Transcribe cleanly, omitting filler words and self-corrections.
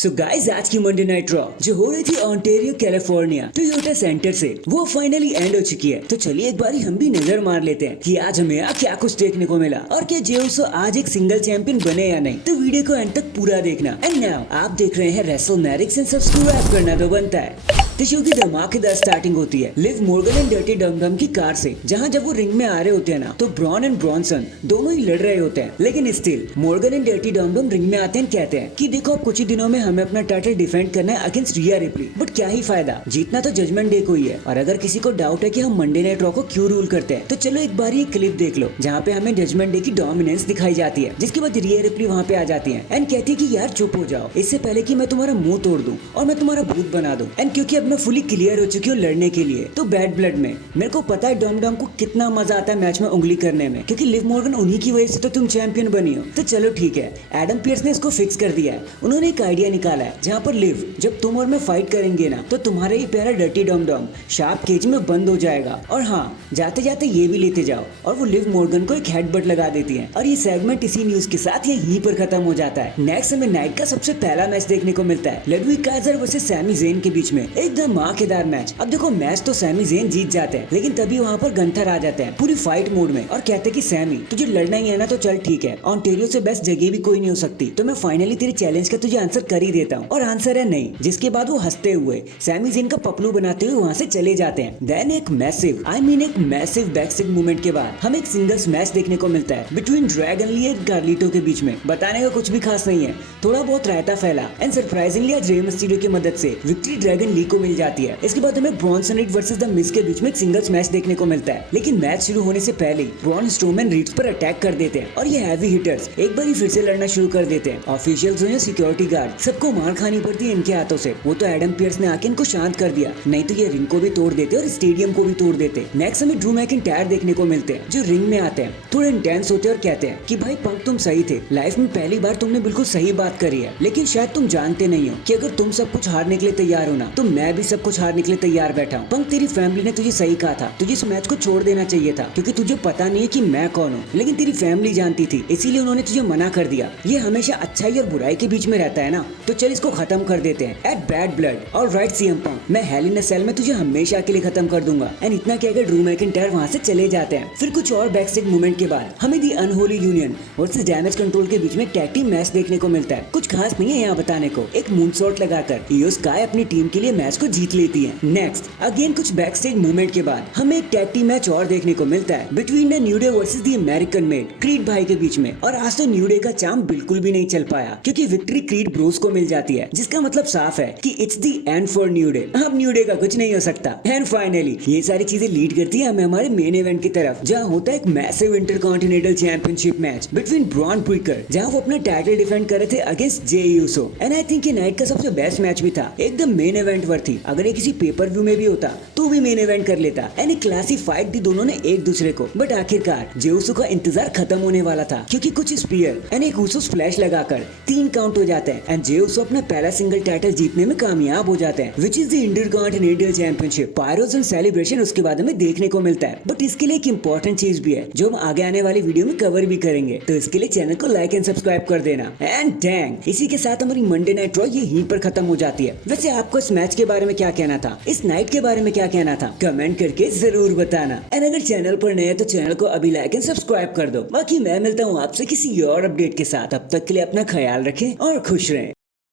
So guys, आज की Monday night raw जो हो रही थी ओंटारियो कैलिफोर्निया टोयोटा सेंटर से, वो फाइनली एंड हो चुकी है। तो चलिए एक बारी हम भी नजर मार लेते हैं कि आज हमें क्या कुछ देखने को मिला और क्या जे उसो आज एक सिंगल चैंपियन बने या नहीं। तो वीडियो को एंड तक पूरा देखना। एंड नाउ आप देख रहे हैं रेसलमैनिक्स एंड सब्सक्राइब करना तो बनता है। तो शो की धमाकेदार स्टार्टिंग होती है लिव मॉर्गन एंड डर्टी डम डम की कार से, जहां जब वो रिंग में आ रहे होते हैं ना, तो ब्रॉन एंड ब्रॉनसन दोनों ही लड़ रहे होते हैं। लेकिन स्टिल मॉर्गन एंड डर्टी डम डम रिंग में आते हैं, कहते हैं कि देखो अब कुछ ही दिनों में हमें अपना टाइटल डिफेंड करना है अगेंस्ट रिया रिप्ली, बट क्या ही फायदा, जीतना तो जजमेंट डे को ही है। और अगर किसी को डाउट है कि हम मंडे नाइट रॉ को क्यों रूल करते हैं, तो चलो एक बार ये क्लिप देख लो, जहाँ पे हमें जजमेंट डे की डोमिनेंस दिखाई जाती है। जिसके बाद रिया रिप्ली वहाँ पे आ जाती है एंड कहती है कि यार चुप हो जाओ, इससे पहले कि मैं तुम्हारा मुंह तोड़ दूं और मैं तुम्हारा भूत बना दूं। एंड क्योंकि अब मैं फुली क्लियर चुकी हूँ लड़ने के लिए, तो बैड ब्लड में मेरे को पता है डॉम डॉम को कितना मजा आता है मैच में उंगली करने में, क्योंकि लिव मॉर्गन उन्हीं की वजह से तो तुम चैंपियन बनी हो। तो चलो ठीक है, एडम पियर्स ने इसको फिक्स कर दिया है। उन्होंने एक आइडिया निकाला है जहाँ पर लिव, जब तुम और मैं फाइट करेंगे ना, तो तुम्हारा ही प्यारा डर्टी डॉम डॉम शार्प केज में बंद हो जाएगा। और हाँ, जाते जाते ये भी लेते जाओ। और वो लिव मॉर्गन को एक हेडबट लगा देती है। और ये सेगमेंट इसी न्यूज के साथ यहीं पर खत्म हो जाता है। नेक्स्ट हमें नाइट का सबसे पहला मैच देखने को मिलता है, Ludwig Kaizer versus Sami Zayn के बीच में। एक धमाकेदार मैच। अब देखो मैच तो सैमी ज़ेन जीत जाते हैं, लेकिन तभी वहाँ पर गंथर आ जाते हैं पूरी फाइट मोड में और कहते हैं कि सैमी तुझे लड़ना ही है ना, तो चल ठीक है, ओंटारियो से बेस्ट जगह भी कोई नहीं हो सकती, तो मैं फाइनली तेरे चैलेंज का तुझे आंसर कर ही देता हूँ। और आंसर है नहीं। जिसके बाद वो हंसते हुए सैमी ज़ेन का पपलू बनाते हुए वहाँ से चले जाते हैं। देन एक मैसिव एक मैसिव बैकस्टेज मूवमेंट के बाद हमें एक सिंगल्स मैच देखने को मिलता है बिटवीन ड्रैगन ली और कार्लिटो के बीच में। बताने का कुछ भी खास नहीं है, थोड़ा बहुत रायता फैला एंड सरप्राइजिंगली आज रे मिस्टीरियो की मदद से विक्ट्री ड्रैगन ली को मिल जाती है। इसके बाद हमें Bronson read versus the Miz के बीच में एक सिंगल्स मैच देखने को मिलता है। लेकिन मैच शुरू होने से पहले ब्रॉन स्ट्रोमैन रीड्स पर अटैक कर देते हैं और ये हैवी हिटर्स एक बार फिर से लड़ना शुरू कर देते हैं। ऑफिशियल्स या सिक्योरिटी गार्ड सबको मार खानी पड़ती है इनके हाथों से। वो तो एडम पियर्स ने आके इनको शांत कर दिया, नहीं तो ये रिंग को भी तोड़ देते और स्टेडियम को भी तोड़ देते। नेक्स्ट हमें ड्रू मैकिंटायर देखने को मिलते हैं, जो रिंग में आते हैं, थोड़े इंटेंस होते हैं और कहते हैं कि भाई पंक तुम सही थे, लाइफ में पहली बार तुमने बिल्कुल सही बात करी है, लेकिन शायद तुम जानते नहीं हो कि अगर तुम सब कुछ हारने के लिए तैयार हो ना, तो मैं भी सब कुछ हारने के लिए तैयार बैठा हूँ। पंक तेरी फैमिली ने तुझे सही कहा था, तुझे इस मैच को छोड़ देना चाहिए था, क्योंकि तुझे पता नहीं है कि मैं कौन हूँ, लेकिन तेरी फैमिली जानती थी, इसीलिए उन्होंने तुझे मना कर दिया। ये हमेशा अच्छाई और बुराई के बीच में रहता है ना, तो चल इसको खत्म कर देते हैं एट बैड ब्लड। और राइट सीएम पंक, मैं हेल इन अ सेल में तुझे हमेशा के लिए खत्म कर दूंगा। एंड इतना कहकर ड्रू मैकिंटायर वहाँ से चले जाते हैं। फिर कुछ और बैकस्टेज मूवमेंट के बाद हमें the unholy union versus damage control के बीच में टैग टीम मैच देखने को मिलता है। कुछ खास नहीं है यहाँ बताने को, एक मूनसॉल्ट लगाकर इयो स्काई अपनी टीम के लिए मैच को जीत लेती है। नेक्स्ट अगेन कुछ बैकस्टेज मूवमेंट के बाद हमें एक टैग टीम मैच और देखने को मिलता है between the new day versus the American made creed भाई के बीच में। और आज तो न्यू डे का चाम बिल्कुल भी नहीं चल पाया, क्योंकि विक्ट्री क्रीड ब्रोस को मिल जाती है, जिसका मतलब साफ है कि it's the end for new day. अब न्यू डे का कुछ नहीं हो सकता। एंड फाइनली ये सारी चीजें लीड करती है हमें हमारे मेन इवेंट की तरफ, जहाँ होता है एक massive intercontinental championship match between Bron Breakker, जहाँ वो अपना टाइटल डिफेंड कर रहे थे against J Uso. And I think ये नाइट का सबसे बेस्ट मैच भी था, एकदम मेन इवेंट वर्थी। अगर ये किसी पेपर व्यू में भी होता तो भी मेन इवेंट कर लेता। एंड एक क्लासी फाइट दी दोनों ने एक दूसरे को, बट आखिरकार जे यूसो का इंतजार खत्म होने वाला था, क्योंकि कुछ स्पीयर एंड एक ऊसो स्प्लैश लगाकर 3 काउंट हो जाते हैं एंड जे यूसो अपना पहला सिंगल टाइटल जीतने में कामयाब हो जाते हैं, which is the intercontinental championship. Pyros and celebration उसके बाद हमें देखने को मिलता है, बट इसके लिए एक इंपॉर्टेंट चीज भी है जो हम आगे आने वाली वीडियो में कवर भी करेंगे, तो इसके लिए चैनल को लाइक एंड सब्सक्राइब कर देना। एंड डैंग, इसी के साथ हमारी मंडे नाइट रॉ यहीं पर खत्म हो जाती है। वैसे आपको इस मैच के बारे में क्या कहना था, इस नाइट के बारे में क्या कहना था, कमेंट करके जरूर बताना। एंड अगर चैनल पर नए हैं तो चैनल को अभी लाइक एंड सब्सक्राइब कर दो। बाकी मैं मिलता हूँ आपसे किसी और अपडेट के साथ, अब तक के लिए अपना ख्याल रखें और खुश रहें।